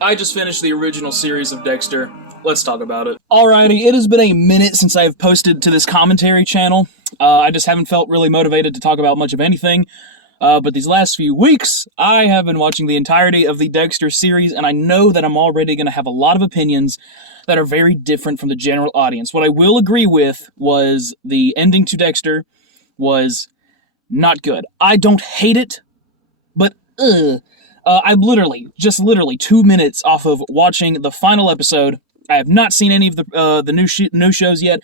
I just finished the original series of Dexter. Let's talk about it. Alrighty, it has been a minute since I've posted to this commentary channel. I just haven't felt really motivated to talk about much of anything. But these last few weeks, I have been watching the entirety of the Dexter series, and I know that I'm already going to have a lot of opinions that are very different from the general audience. What I will agree with was the ending to Dexter was not good. I don't hate it, but I'm literally 2 minutes off of watching the final episode. I have not seen any of the new shows yet.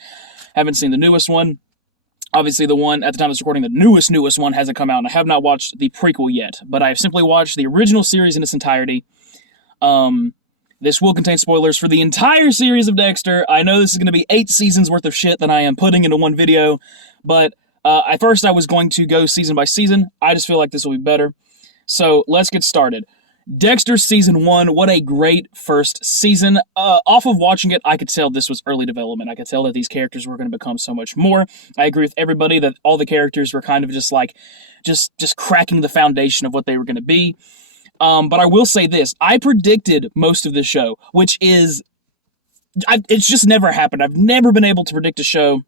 Haven't seen the newest one. Obviously, the one at the time of this recording, the newest one hasn't come out, and I have not watched the prequel yet. But I have simply watched the original series in its entirety. This will contain spoilers for the entire series of Dexter. I know this is going to be 8 seasons worth of shit that I am putting into one video, but at first I was going to go season by season. I just feel like this will be better. So let's get started. Dexter Season 1, what a great first season. Off of watching it, I could tell this was early development. I could tell that these characters were going to become so much more. I agree with everybody that all the characters were kind of just cracking the foundation of what they were going to be. But I will say this, I predicted most of this show, which is, it's just never happened. I've never been able to predict a show,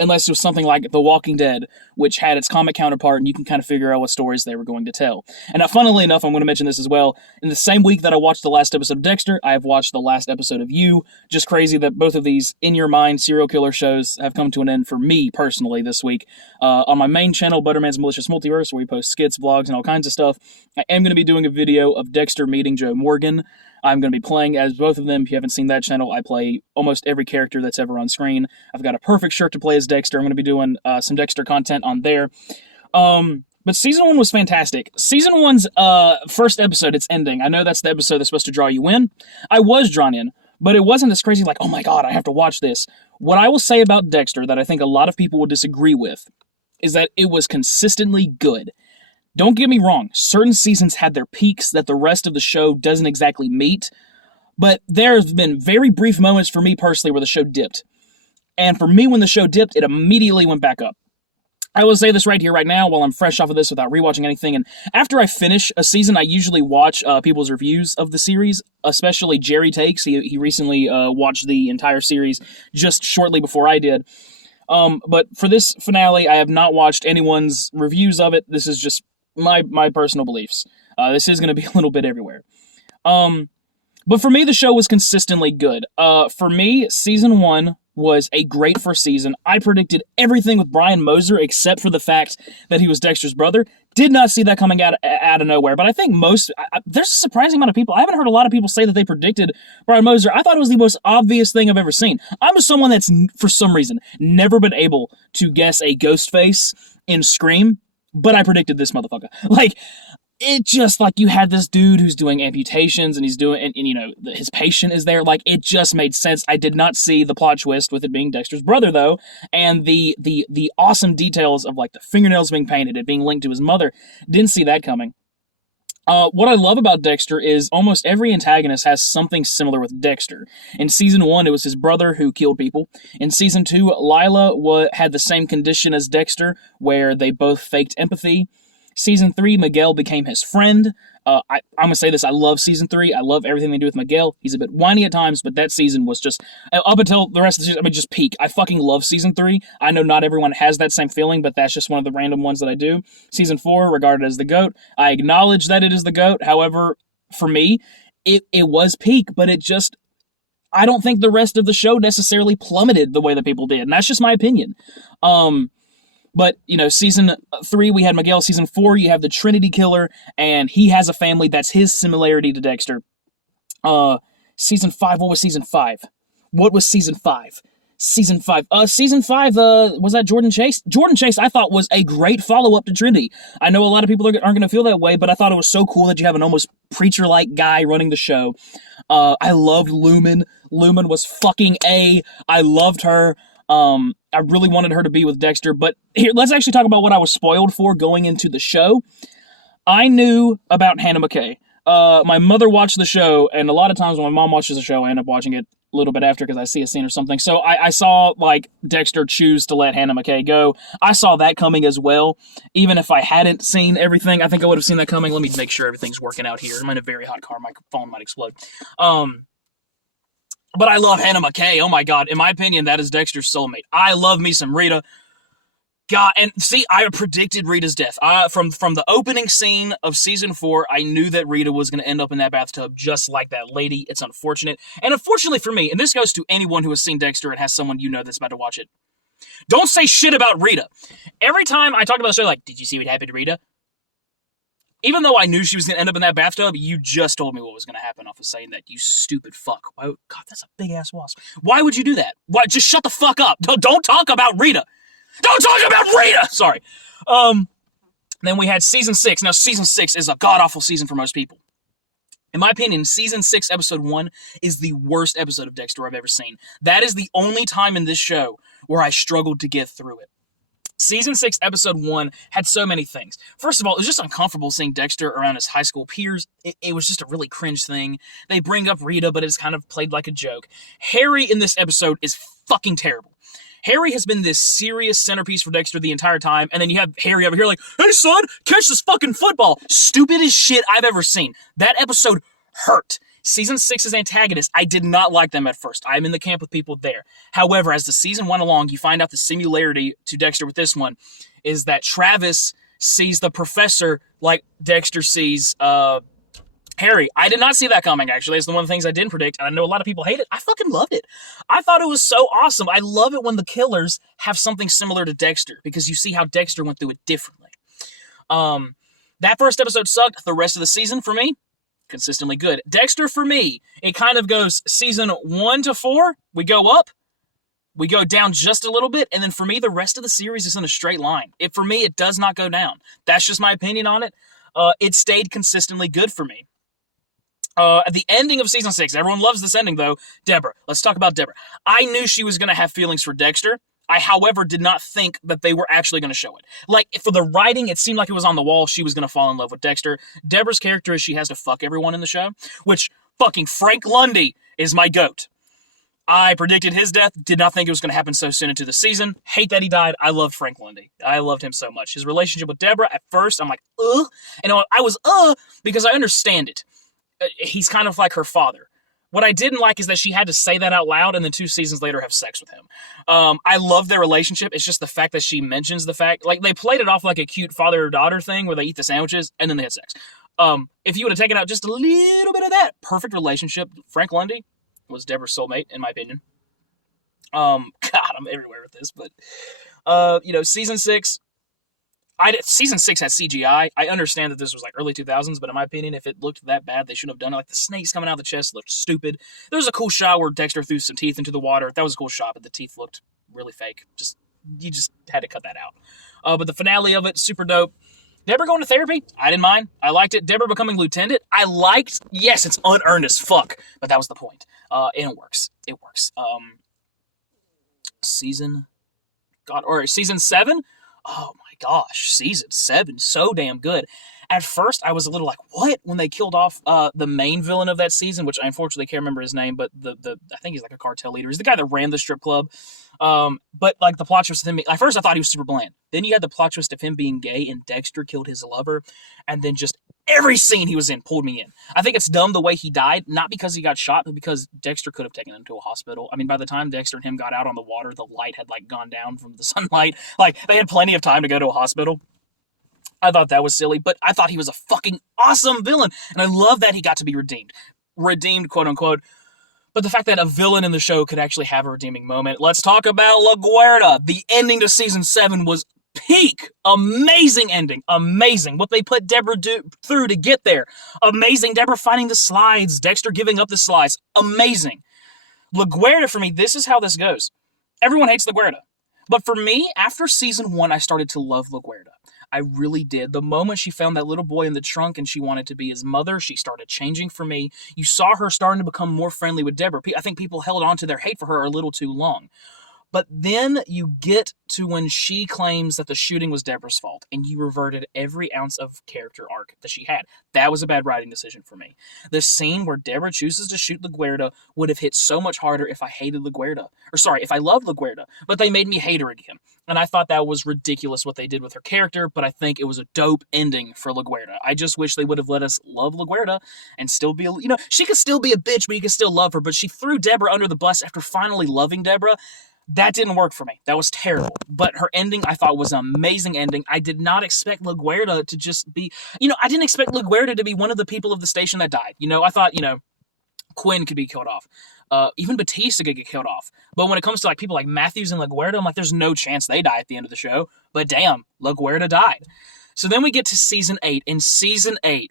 unless it was something like The Walking Dead, which had its comic counterpart, and you can kind of figure out what stories they were going to tell. And funnily enough, I'm going to mention this as well, in the same week that I watched the last episode of Dexter, I have watched the last episode of You. Just crazy that both of these in-your-mind serial killer shows have come to an end for me, personally, this week. On my main channel, Butterman's Malicious Multiverse, where we post skits, vlogs, and all kinds of stuff, I am going to be doing a video of Dexter meeting Joe Morgan. I'm going to be playing as both of them. If you haven't seen that channel, I play almost every character that's ever on screen. I've got a perfect shirt to play as Dexter. I'm going to be doing some Dexter content on there. But Season 1 was fantastic. Season 1's first episode, its ending. I know that's the episode that's supposed to draw you in. I was drawn in, but it wasn't as crazy like, oh my god, I have to watch this. What I will say about Dexter that I think a lot of people will disagree with is that it was consistently good. Don't get me wrong, certain seasons had their peaks that the rest of the show doesn't exactly meet, but there have been very brief moments for me personally where the show dipped. And for me, when the show dipped, it immediately went back up. I will say this right here, right now, while I'm fresh off of this without rewatching anything, and after I finish a season, I usually watch people's reviews of the series, especially Jerry Takes. He recently watched the entire series just shortly before I did. But for this finale, I have not watched anyone's reviews of it. This is just my personal beliefs. This is going to be a little bit everywhere. But for me, the show was consistently good. For me, Season 1 was a great first season. I predicted everything with Brian Moser except for the fact that he was Dexter's brother. Did not see that coming out of nowhere, but I think there's a surprising amount of people. I haven't heard a lot of people say that they predicted Brian Moser. I thought it was the most obvious thing I've ever seen. I'm just someone that's, for some reason, never been able to guess a ghost face in Scream, but I predicted this motherfucker. Like, it just, like, you had this dude who's doing amputations, and he's doing, and you know, his patient is there. Like, it just made sense. I did not see the plot twist with it being Dexter's brother, though, and the awesome details of, like, the fingernails being painted, it being linked to his mother. Didn't see that coming. What I love about Dexter is almost every antagonist has something similar with Dexter. In Season 1, it was his brother who killed people. In Season 2, Lila had the same condition as Dexter, where they both faked empathy. Season 3, Miguel became his friend. I'm going to say this, I love Season 3. I love everything they do with Miguel. He's a bit whiny at times, but that season was just, up until the rest of the season, just peak. I fucking love Season 3. I know not everyone has that same feeling, but that's just one of the random ones that I do. Season 4, regarded as the GOAT. I acknowledge that it is the GOAT. However, for me, it was peak, but it just, I don't think the rest of the show necessarily plummeted the way that people did, and that's just my opinion. But, you know, Season 3, we had Miguel. Season 4, you have the Trinity Killer, and he has a family. That's his similarity to Dexter. Season 5, what was Season 5? What was Season 5? Season 5, was that Jordan Chase? Jordan Chase, I thought, was a great follow-up to Trinity. I know a lot of people aren't going to feel that way, but I thought it was so cool that you have an almost preacher-like guy running the show. I loved Lumen. Lumen was fucking A. I loved her. I really wanted her to be with Dexter, but here, let's actually talk about what I was spoiled for going into the show. I knew about Hannah McKay. My mother watched the show, and a lot of times when my mom watches the show, I end up watching it a little bit after because I see a scene or something. So I saw like Dexter choose to let Hannah McKay go. I saw that coming as well. Even if I hadn't seen everything, I think I would have seen that coming. Let me make sure everything's working out here. I'm in a very hot car. My phone might explode. But I love Hannah McKay. Oh my God. In my opinion, that is Dexter's soulmate. I love me some Rita. God, and see, I predicted Rita's death. From the opening scene of season 4, I knew that Rita was going to end up in that bathtub just like that lady. It's unfortunate. And unfortunately for me, and this goes to anyone who has seen Dexter and has someone you know that's about to watch it, don't say shit about Rita. Every time I talk about the show, like, did you see what happened to Rita? Even though I knew she was going to end up in that bathtub, you just told me what was going to happen off of saying that, you stupid fuck. Why, God, that's a big-ass wasp. Why would you do that? Why? Just shut the fuck up. Don't talk about Rita. Don't talk about Rita! Sorry. Then we had season 6. Now, season 6 is a god-awful season for most people. In my opinion, season 6, episode 1 is the worst episode of Dexter I've ever seen. That is the only time in this show where I struggled to get through it. Season 6, episode 1 had so many things. First of all, it was just uncomfortable seeing Dexter around his high school peers. It was just a really cringe thing. They bring up Rita, but it's kind of played like a joke. Harry in this episode is fucking terrible. Harry has been this serious centerpiece for Dexter the entire time, and then you have Harry over here like, hey son, catch this fucking football. Stupidest shit I've ever seen. That episode hurt. Season 6's antagonist, I did not like them at first. I'm in the camp with people there. However, as the season went along, you find out the similarity to Dexter with this one is that Travis sees the professor like Dexter sees Harry. I did not see that coming, actually. It's one of the things I didn't predict, and I know a lot of people hate it. I fucking loved it. I thought it was so awesome. I love it when the killers have something similar to Dexter, because you see how Dexter went through it differently. That first episode sucked. The rest of the season, for me, consistently good. Dexter, for me, it kind of goes season 1 to 4, we go up, we go down just a little bit, and then for me, the rest of the series is in a straight line. For me, it does not go down. That's just my opinion on it. It stayed consistently good for me. At the ending of season 6, everyone loves this ending though, Deborah. Let's talk about Deborah. I knew she was going to have feelings for Dexter. I, however, did not think that they were actually going to show it. Like, for the writing, it seemed like it was on the wall. She was going to fall in love with Dexter. Deborah's character is she has to fuck everyone in the show, which fucking Frank Lundy is my goat. I predicted his death, did not think it was going to happen so soon into the season. Hate that he died. I loved Frank Lundy. I loved him so much. His relationship with Deborah, at first, I'm like, ugh. And I was, because I understand it. He's kind of like her father. What I didn't like is that she had to say that out loud and then 2 seasons later have sex with him. I love their relationship. It's just the fact that she mentions the fact, like they played it off like a cute father-daughter thing where they eat the sandwiches and then they had sex. If you would have taken out just a little bit of that, perfect relationship. Frank Lundy was Deborah's soulmate, in my opinion. God, I'm everywhere with this, but season 6, season 6 has CGI. I understand that this was like early 2000s, but in my opinion, if it looked that bad, they shouldn't have done it. Like the snakes coming out of the chest looked stupid. There was a cool shot where Dexter threw some teeth into the water. That was a cool shot, but the teeth looked really fake. You just had to cut that out. But the finale of it, super dope. Deborah going to therapy, I didn't mind. I liked it. Deborah becoming lieutenant, I liked. Yes, it's unearned as fuck, but that was the point. And it works. It works. Season 7. Oh my gosh, season 7, so damn good. At first, I was a little like, what? When they killed off the main villain of that season, which I unfortunately can't remember his name, but I think he's like a cartel leader. He's the guy that ran the strip club. But like the plot twist of him, at first I thought he was super bland. Then you had the plot twist of him being gay and Dexter killed his lover. And then just every scene he was in pulled me in. I think it's dumb the way he died, not because he got shot, but because Dexter could have taken him to a hospital. I mean, by the time Dexter and him got out on the water, the light had like gone down from the sunlight. Like they had plenty of time to go to a hospital. I thought that was silly, but I thought he was a fucking awesome villain. And I love that he got to be redeemed. Redeemed, quote unquote. But the fact that a villain in the show could actually have a redeeming moment. Let's talk about LaGuardia. The ending to season 7 was peak. Amazing ending. Amazing. What they put Deborah through to get there. Amazing. Deborah finding the slides. Dexter giving up the slides. Amazing. LaGuardia, for me, this is how this goes. Everyone hates LaGuardia. But for me, after season 1, I started to love LaGuardia. I really did. The moment she found that little boy in the trunk and she wanted to be his mother, she started changing for me. You saw her starting to become more friendly with Deborah. I think people held on to their hate for her a little too long. But then you get to when she claims that the shooting was Deborah's fault, and you reverted every ounce of character arc that she had. That was a bad writing decision for me. The scene where Deborah chooses to shoot LaGuerta would have hit so much harder if I hated LaGuerta. Or sorry, if I loved LaGuerta, but they made me hate her again. And I thought that was ridiculous what they did with her character, but I think it was a dope ending for LaGuerta. I just wish they would have let us love LaGuerta and still be, she could still be a bitch, but you could still love her. But she threw Deborah under the bus after finally loving Deborah. That didn't work for me. That was terrible. But her ending, I thought, was an amazing ending. I did not expect LaGuerta to just be, I didn't expect LaGuerta to be one of the people of the station that died. I thought, Quinn could be killed off. Even Batista could get killed off. But when it comes to people like Matthews and LaGuerta, I'm like, there's no chance they die at the end of the show. But damn, LaGuerta died. So then we get to season 8, and season 8,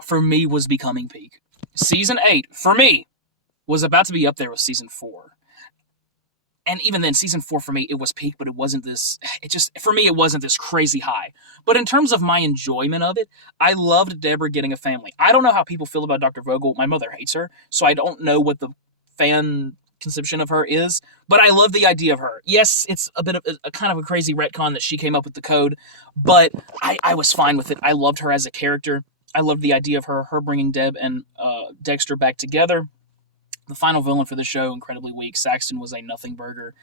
for me, was becoming peak. Season 8, for me, was about to be up there with season 4. And even then, season 4 for me, it was peak, but it wasn't this, for me, it wasn't this crazy high. But in terms of my enjoyment of it, I loved Deborah getting a family. I don't know how people feel about Dr. Vogel. My mother hates her, so I don't know what the fan conception of her is, but I love the idea of her. Yes, it's a bit of a kind of a crazy retcon that she came up with the code, but I was fine with it. I loved her as a character. I loved the idea of her bringing Deb and Dexter back together. The final villain for the show, incredibly weak. Saxton was a nothing burger.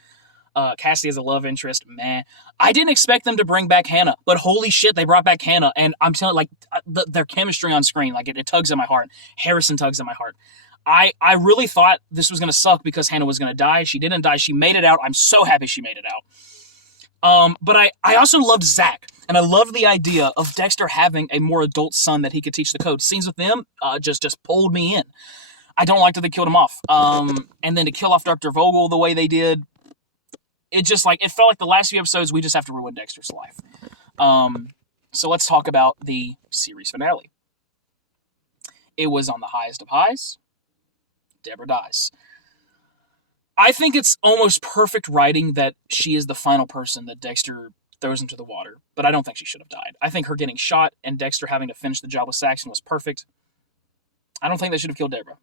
Cassidy as a love interest, meh. I didn't expect them to bring back Hannah, but holy shit, they brought back Hannah, and I'm telling their chemistry on screen, it tugs at my heart. Harrison tugs at my heart. I really thought this was going to suck because Hannah was going to die. She didn't die. She made it out. I'm so happy she made it out. But I also loved Zach, and I loved the idea of Dexter having a more adult son that he could teach the code. Scenes with them just pulled me in. I don't like that they killed him off. And then to kill off Dr. Vogel the way they did, it just it felt like the last few episodes we just have to ruin Dexter's life. So let's talk about the series finale. It was on the highest of highs. Deborah dies. I think it's almost perfect writing that she is the final person that Dexter throws into the water, but I don't think she should have died. I think her getting shot and Dexter having to finish the job with Saxon was perfect. I don't think they should have killed Deborah.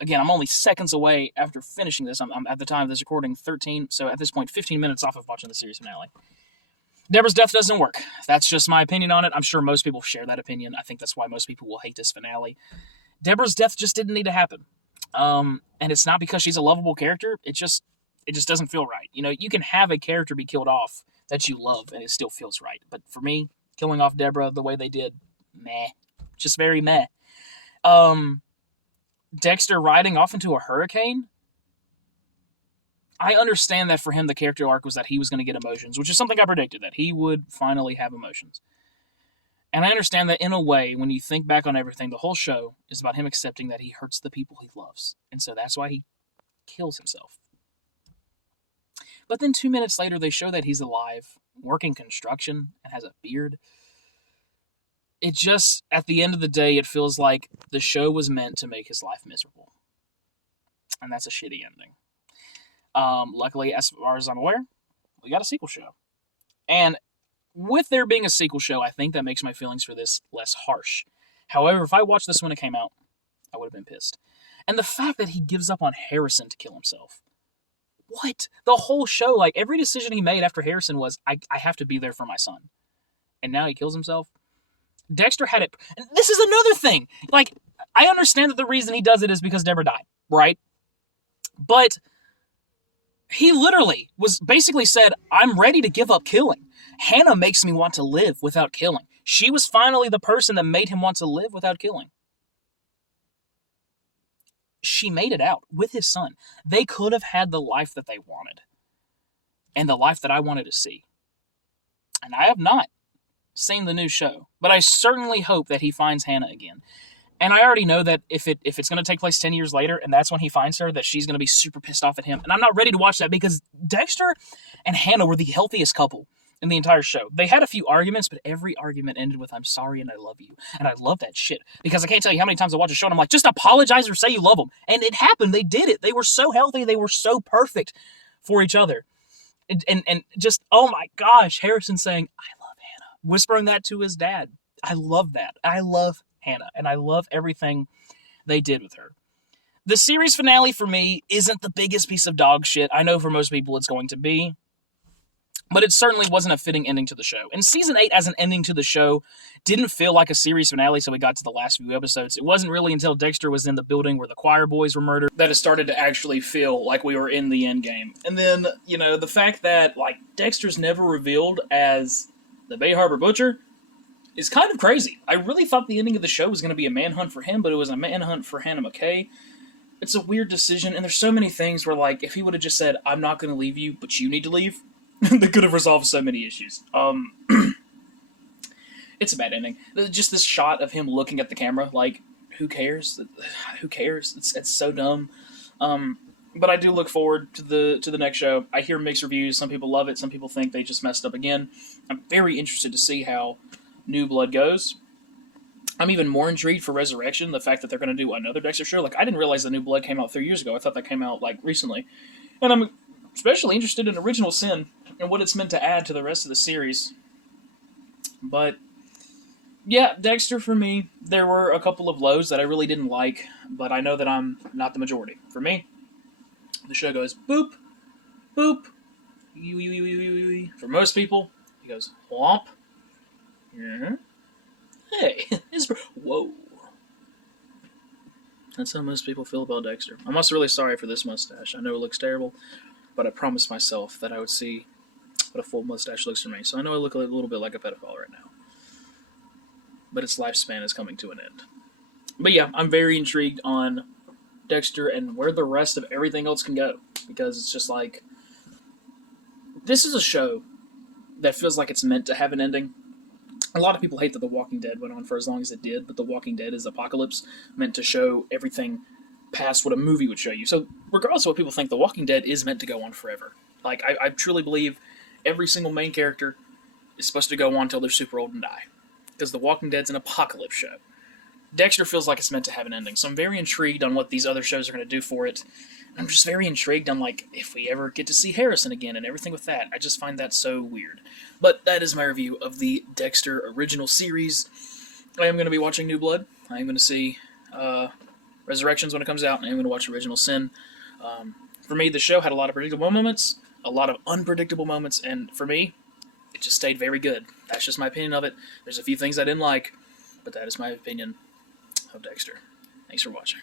Again, I'm only seconds away after finishing this. I'm at the time of this recording 13, so at this point 15 minutes off of watching the series finale. Deborah's death doesn't work. That's just my opinion on it. I'm sure most people share that opinion. I think that's why most people will hate this finale. Deborah's death just didn't need to happen. And it's not because she's a lovable character. It just doesn't feel right. You can have a character be killed off that you love and it still feels right. But for me, killing off Deborah the way they did, meh. Just very meh. Dexter riding off into a hurricane. I understand that for him, the character arc was that he was going to get emotions, which is something I predicted, that he would finally have emotions. And I understand that in a way, when you think back on everything, the whole show is about him accepting that he hurts the people he loves. And so that's why he kills himself. But then 2 minutes later, they show that he's alive, working construction, and has a beard. It just, at the end of the day, it feels like the show was meant to make his life miserable. And that's a shitty ending. Luckily, as far as I'm aware, we got a sequel show. And with there being a sequel show, I think that makes my feelings for this less harsh. However, if I watched this when it came out, I would have been pissed. And the fact that he gives up on Harrison to kill himself. What? The whole show, every decision he made after Harrison was, I have to be there for my son. And now he kills himself? Dexter had it. And this is another thing. I understand that the reason he does it is because Deborah died, right? But he literally was basically said, I'm ready to give up killing. Hannah makes me want to live without killing. She was finally the person that made him want to live without killing. She made it out with his son. They could have had the life that they wanted. And the life that I wanted to see. And I have not seen the new show, but I certainly hope that he finds Hannah again. And I already know that if it's going to take place 10 years later and that's when he finds her, that she's going to be super pissed off at him. And I'm not ready to watch that because Dexter and Hannah were the healthiest couple in the entire show. They had a few arguments, but every argument ended with, I'm sorry and I love you. And I love that shit because I can't tell you how many times I watch a show and I'm like, just apologize or say you love them. And it happened. They did it. They were so healthy. They were so perfect for each other. And just, oh my gosh, Harrison saying, I love Hannah, whispering that to his dad. I love that. I love Hannah, and I love everything they did with her. The series finale for me isn't the biggest piece of dog shit. I know for most people it's going to be, but it certainly wasn't a fitting ending to the show. And season 8 as an ending to the show didn't feel like a series finale, so we got to the last few episodes. It wasn't really until Dexter was in the building where the choir boys were murdered that it started to actually feel like we were in the end game. And then, the fact that, Dexter's never revealed as the Bay Harbor Butcher is kind of crazy. I really thought the ending of the show was going to be a manhunt for him, but it was a manhunt for Hannah McKay. It's a weird decision, and there's so many things where, if he would have just said, I'm not going to leave you, but you need to leave, they could have resolved so many issues. It's a bad ending. Just this shot of him looking at the camera, who cares? Who cares? It's so dumb. But I do look forward to the next show. I hear mixed reviews. Some people love it. Some people think they just messed up again. I'm very interested to see how New Blood goes. I'm even more intrigued for Resurrection, the fact that they're going to do another Dexter show. I didn't realize the New Blood came out 3 years ago. I thought that came out, recently. And I'm especially interested in Original Sin and what it's meant to add to the rest of the series. But, yeah, Dexter for me, there were a couple of lows that I really didn't like, but I know that I'm not the majority. For me, the show goes boop, boop, for most people, it goes whomp. Yeah. Hey, whoa. That's how most people feel about Dexter. I'm also really sorry for this mustache. I know it looks terrible, but I promised myself that I would see what a full mustache looks for me. So I know I look a little bit like a pedophile right now. But its lifespan is coming to an end. But yeah, I'm very intrigued on Dexter and where the rest of everything else can go. Because it's just this is a show that feels like it's meant to have an ending. A lot of people hate that The Walking Dead went on for as long as it did, but The Walking Dead is Apocalypse, meant to show everything past what a movie would show you. So regardless of what people think, The Walking Dead is meant to go on forever. I truly believe every single main character is supposed to go on until they're super old and die. Because The Walking Dead's an apocalypse show. Dexter feels like it's meant to have an ending, so I'm very intrigued on what these other shows are going to do for it. I'm just very intrigued on, if we ever get to see Harrison again and everything with that. I just find that so weird. But that is my review of the Dexter original series. I am going to be watching New Blood. I am going to see Resurrections when it comes out, and I am going to watch Original Sin. For me, the show had a lot of predictable moments, a lot of unpredictable moments, and for me, it just stayed very good. That's just my opinion of it. There's a few things I didn't like, but that is my opinion of Dexter. Thanks for watching.